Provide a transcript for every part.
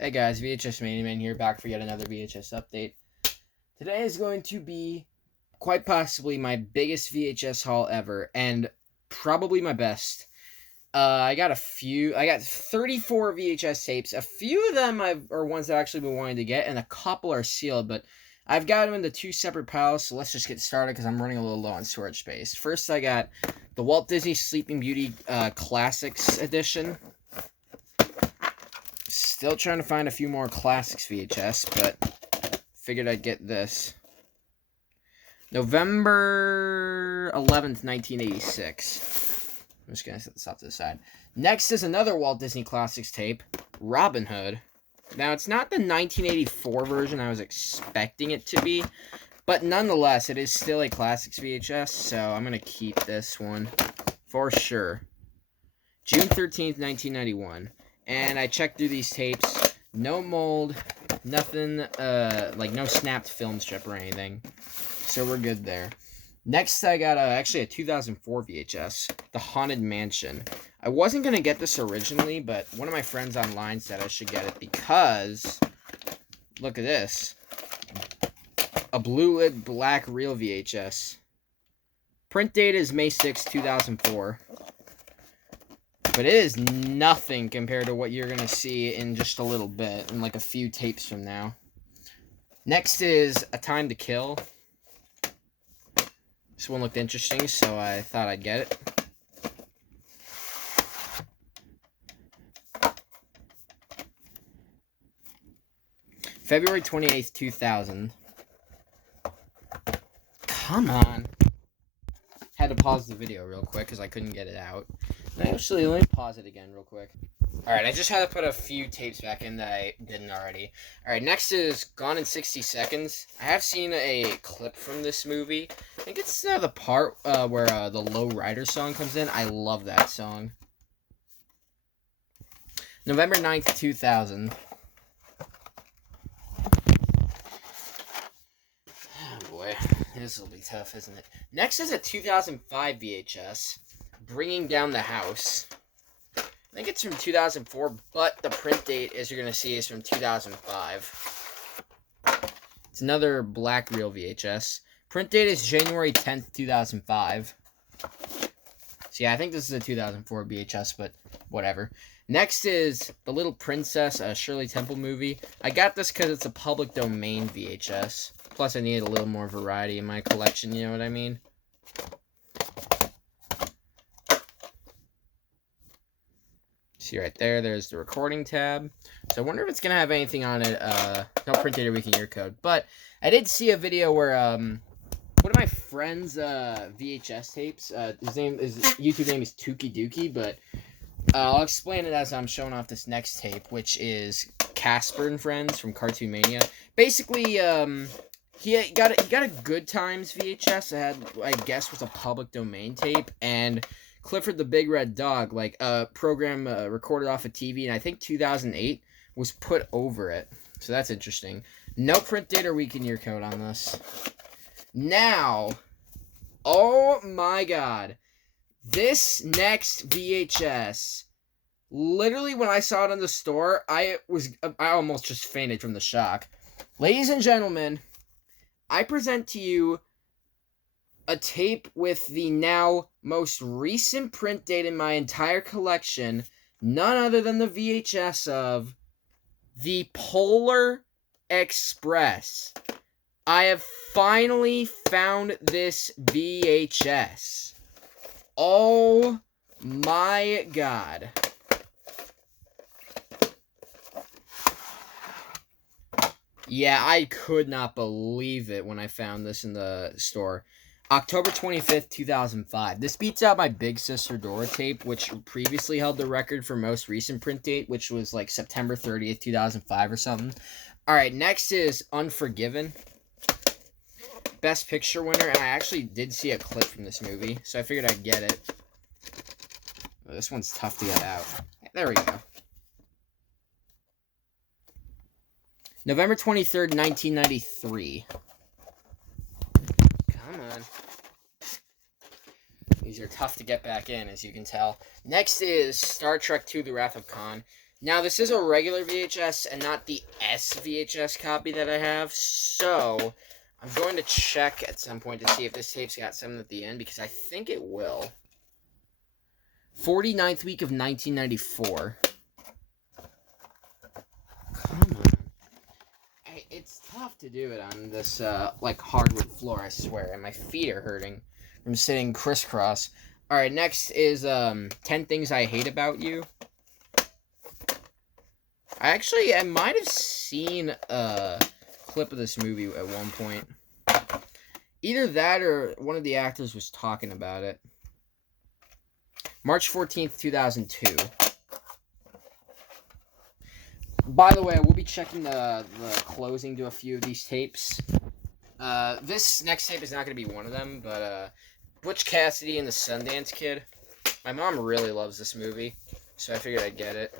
Hey guys, VHS Man here, back for yet another VHS update. Today is going to be quite possibly my biggest VHS haul ever, and probably my best. I got 34 VHS tapes. A few of them are ones that I've actually been wanting to get, and a couple are sealed, but I've got them into two separate piles, so let's just get started because I'm running a little low on storage space. First, I got the Walt Disney Sleeping Beauty Classics Edition. Still trying to find a few more classics VHS, but figured I'd get this. November 11th, 1986. I'm just going to set this off to the side. Next is another Walt Disney Classics tape, Robin Hood. Now, it's not the 1984 version I was expecting it to be, but nonetheless, it is still a Classics VHS, so I'm going to keep this one for sure. June 13th, 1991. And I checked through these tapes. No mold, nothing, like no snapped film strip or anything. So we're good there. Next, I got actually a 2004 VHS, The Haunted Mansion. I wasn't going to get this originally, but one of my friends online said I should get it because, look at this. A blue lid black reel VHS. Print date is May 6, 2004. But it is nothing compared to what you're going to see in just a little bit, in like a few tapes from now. Next is A Time to Kill. This one looked interesting, so I thought I'd get it. February 28th, 2000. Come on. Had to pause the video real quick because I couldn't get it out. Actually, let me pause it again real quick. Alright, I just had to put a few tapes back in that I didn't already. Alright, next is Gone in 60 Seconds. I have seen a clip from this movie. I think it's the part where the Low Rider song comes in. I love that song. November 9th, 2000. Oh boy, this will be tough, isn't it? Next is a 2005 VHS. Bringing Down the House. I think it's from 2004, but the print date, as you're going to see, is from 2005. It's another black reel VHS. Print date is January 10th, 2005. So yeah, I think this is a 2004 VHS, but whatever. Next is The Little Princess, a Shirley Temple movie. I got this because it's a public domain VHS. Plus, I needed a little more variety in my collection, you know what I mean? See right there, there's the recording tab. So I wonder if it's going to have anything on it. No print date or weekend year code. But I did see a video where one of my friend's VHS tapes, his YouTube name is Tookie Dookie, but I'll explain it as I'm showing off this next tape, which is Casper and Friends from Cartoon Mania. Basically, he got a Good Times VHS that had, I guess, was a public domain tape, and Clifford the Big Red Dog, like a program recorded off a TV, and I think 2008 was put over it. So that's interesting. No print date or weekend year code on this. Now, oh my god, this next VHS, literally when I saw it in the store, I almost just fainted from the shock. Ladies and gentlemen, I present to you a tape with the now most recent print date in my entire collection, none other than the VHS of the Polar Express. I have finally found this VHS. Oh my god. Yeah, I could not believe it when I found this in the store. October 25th, 2005. This beats out my Big Sister Dora tape, which previously held the record for most recent print date, which was like September 30th, 2005 or something. Alright, next is Unforgiven. Best Picture winner, and I actually did see a clip from this movie, so I figured I'd get it. Oh, this one's tough to get out. There we go. November 23rd, 1993. Come on. These are tough to get back in, as you can tell. Next is Star Trek II: The Wrath of Khan. Now, this is a regular VHS and not the SVHS copy that I have, so I'm going to check at some point to see if this tape's got something at the end, because I think it will. 49th week of 1994. Come on. It's tough to do it on this, like, hardwood floor, I swear, and my feet are hurting from sitting crisscross. Alright, next is, 10 Things I Hate About You. I might have seen a clip of this movie at one point. Either that or one of the actors was talking about it. March 14th, 2002. By the way, I will be checking the closing to a few of these tapes. This next tape is not going to be one of them, but Butch Cassidy and the Sundance Kid. My mom really loves this movie, so I figured I'd get it.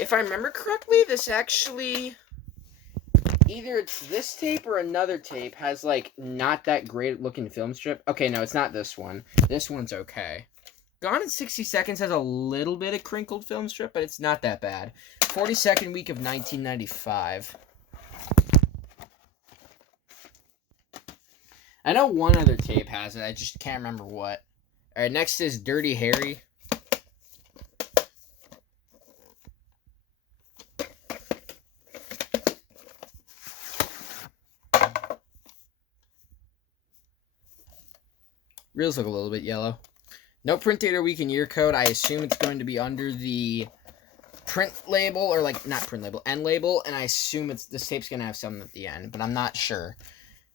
If I remember correctly, this actually, either it's this tape or another tape, has, like, not that great looking film strip. Okay, no, it's not this one. This one's okay. Gone in 60 Seconds has a little bit of crinkled film strip, but it's not that bad. 42nd week of 1995. I know one other tape has it, I just can't remember what. Alright, next is Dirty Harry. Reels look a little bit yellow. No print date or week and year code. I assume it's going to be under the print label, or like, not print label, end label, and I assume this tape's going to have something at the end, but I'm not sure.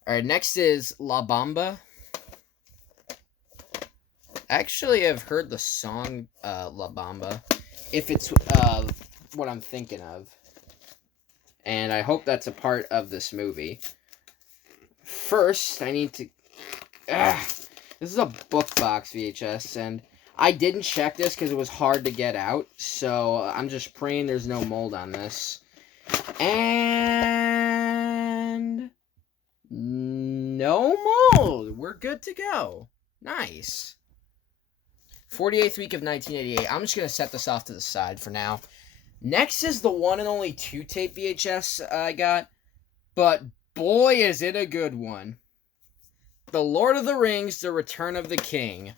Alright, next is La Bamba. Actually, I've heard the song La Bamba, if it's what I'm thinking of. And I hope that's a part of this movie. First, I need to... This is a book box VHS, and I didn't check this because it was hard to get out, so I'm just praying there's no mold on this. And... no mold! We're good to go. Nice. 48th week of 1988. I'm just going to set this off to the side for now. Next is the one and only 2-tape VHS I got, but boy is it a good one. The Lord of the Rings, The Return of the King.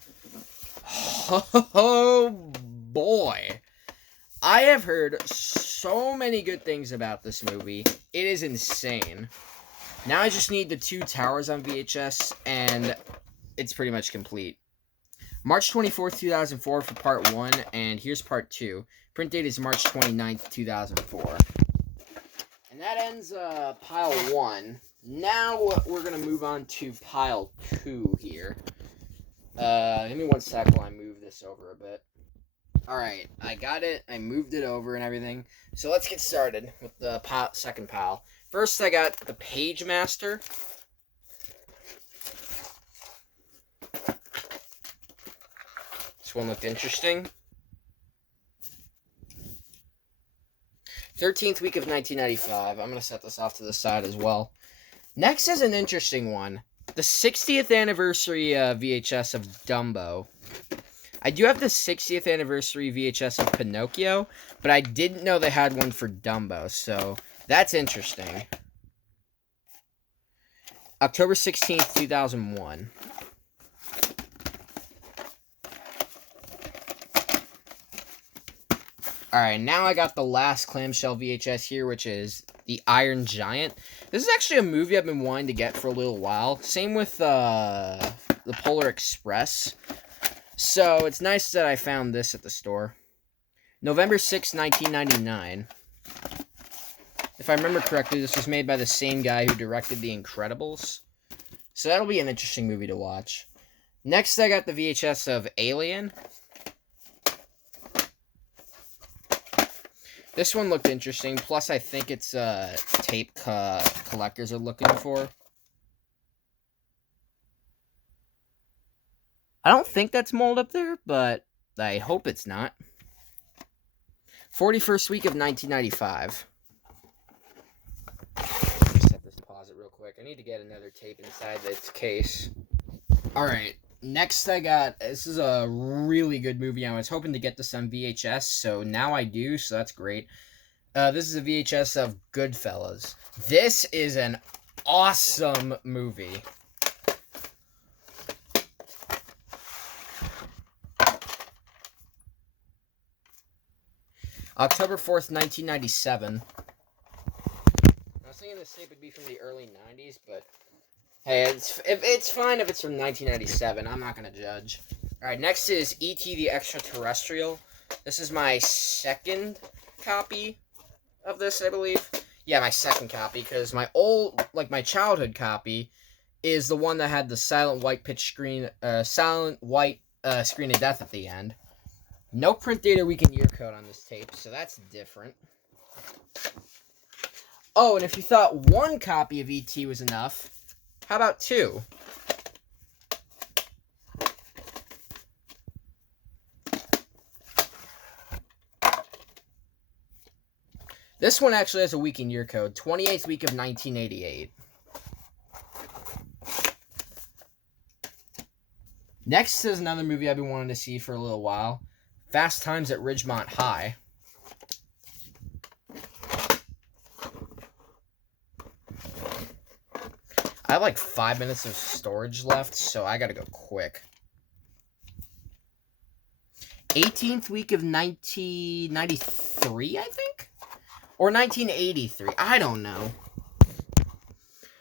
Oh boy. I have heard so many good things about this movie. It is insane. Now I just need the 2 towers on VHS, and it's pretty much complete. March 24th, 2004 for part 1, and here's part 2. Print date is March 29th, 2004. And that ends pile 1. Now we're going to move on to pile 2 here. Give me one sec while I move this over a bit. Alright, I got it. I moved it over and everything. So let's get started with the second pile. First, I got the Page Master. This one looked interesting. 13th week of 1995. I'm going to set this off to the side as well. Next is an interesting one. The 60th anniversary VHS of Dumbo. I do have the 60th anniversary VHS of Pinocchio, but I didn't know they had one for Dumbo, so that's interesting. October 16th, 2001. Alright, now I got the last clamshell VHS here, which is The Iron Giant. This is actually a movie I've been wanting to get for a little while. Same with the Polar Express. So, it's nice that I found this at the store. November 6, 1999. If I remember correctly, this was made by the same guy who directed The Incredibles. So that'll be an interesting movie to watch. Next, I got the VHS of Alien. This one looked interesting, plus I think it's tape collectors are looking for. I don't think that's mold up there, but I hope it's not. 41st week of 1995. Set this deposit real quick. I need to get another tape inside its case. Alright, Next, this is a really good movie. I was hoping to get this on VHS, so now I do, so that's great. This is a VHS of Goodfellas. This is an awesome movie. October 4th, 1997. I was thinking this tape would be from the early 90s, but hey, it's fine if it's from 1997. I'm not going to judge. Alright, next is E.T. the Extraterrestrial. This is my second copy of this, I believe. Yeah, my second copy, because my my childhood copy is the one that had the silent white screen of death at the end. No print data week and year code on this tape, so that's different. Oh, and if you thought one copy of E.T. was enough, how about two? This one actually has a week and year code, 28th week of 1988. Next is another movie I've been wanting to see for a little while. Fast Times at Ridgemont High. I have like 5 minutes of storage left, so I gotta go quick. 18th week of 1993, I think? Or 1983, I don't know.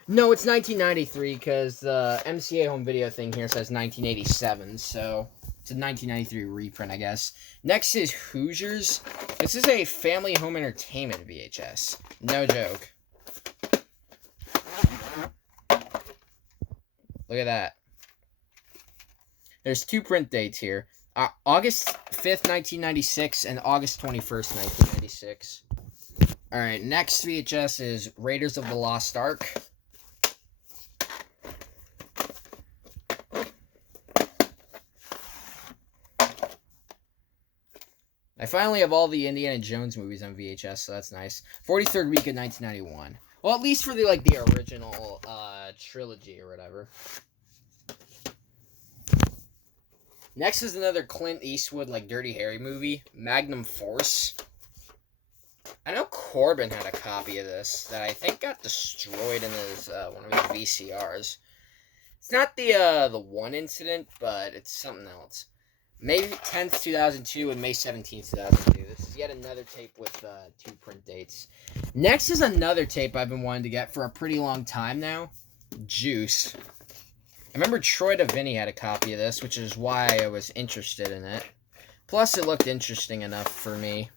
No, it's 1993, because the MCA home video thing here says 1987, so it's a 1993 reprint, I guess. Next is Hoosiers. This is a family home entertainment VHS. No joke. Look at that. There's two print dates here. August 5th, 1996 and August 21st, 1996. Alright, next VHS is Raiders of the Lost Ark. I finally have all the Indiana Jones movies on VHS, so that's nice. 43rd week of 1991. Well, at least for the original trilogy or whatever. Next is another Clint Eastwood, Dirty Harry movie, Magnum Force. I know Corbin had a copy of this that I think got destroyed in his one of his VCRs. It's not the one incident, but it's something else. May 10th, 2002 and May 17th, 2002. This is yet another tape with two print dates. Next is another tape I've been wanting to get for a pretty long time now. Juice. I remember Troy DeVinny had a copy of this, which is why I was interested in it. Plus, it looked interesting enough for me.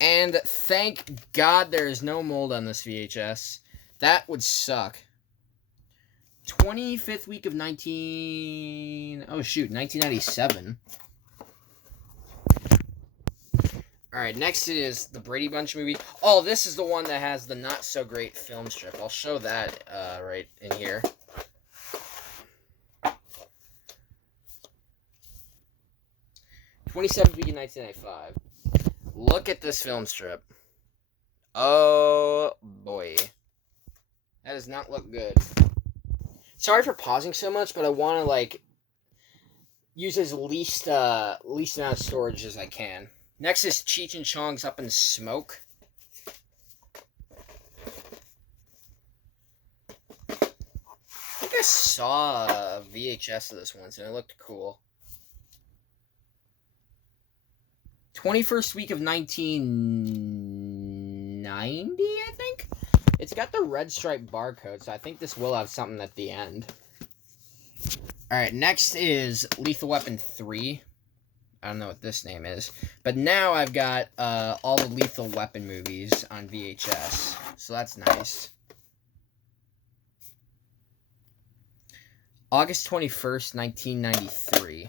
And thank God there is no mold on this VHS. That would suck. 25th week of 1997. Alright, next is the Brady Bunch movie. Oh, this is the one that has the not-so-great film strip. I'll show that right in here. '27th week of 1995. Look at this film strip. Oh, boy. That does not look good. Sorry for pausing so much, but I want to, use as least amount of storage as I can. Next is Cheech and Chong's Up in Smoke. I think I saw a VHS of this once, and it looked cool. 21st week of 1990, I think? It's got the red stripe barcode, so I think this will have something at the end. Alright, next is Lethal Weapon 3. I don't know what this name is. But now I've got all the Lethal Weapon movies on VHS. So that's nice. August 21st, 1993.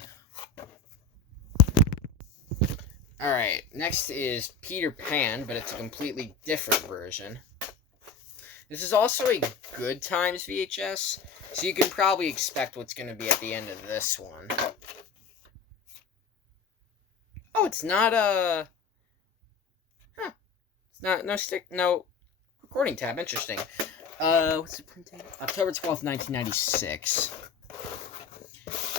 Alright, next is Peter Pan, but it's a completely different version. This is also a Good Times VHS, so you can probably expect what's going to be at the end of this one. Oh, it's not a... Huh. It's not... No recording tab. Interesting. What's the print date? October 12th, 1996.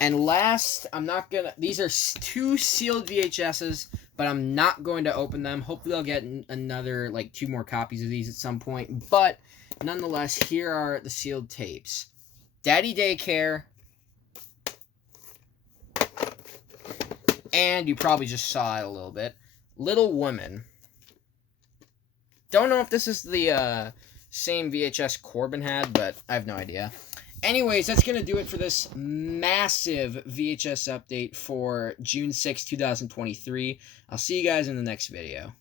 And last, I'm not gonna. These are 2 sealed VHSs, but I'm not going to open them. Hopefully, I'll get another, like, 2 more copies of these at some point. But nonetheless, here are the sealed tapes: Daddy Daycare, and you probably just saw it a little bit, Little Women. Don't know if this is the same VHS Corbin had, but I have no idea. Anyways, that's going to do it for this massive VHS update for June 6, 2023. I'll see you guys in the next video.